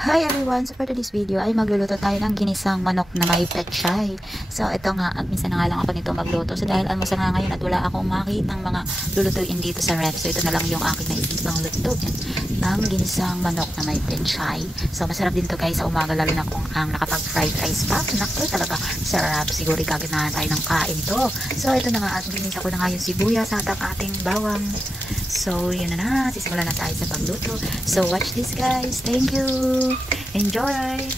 Hi everyone! So for today's video ay magluluto tayo ng ginisang manok na may pechay. So ito nga, at minsan na nga lang ako nito magluto. So dahil almusal nga ngayon at wala akong makitang mga lulutuin dito sa ref. So ito na lang yung aking naisipang lutuin. Ang ginisang manok na may pechay. So masarap din to guys sa umaga, lalo na kung ang nakapag-fried rice pa. Naku, talaga sarap. Siguro gaganahan tayo ng kain ito. So ito na nga, at ginisa ko na nga yung sibuyas at ang ating bawang. So yun na, sisimulan na tayo sa pagluto. So watch this guys. Thank you! Enjoy!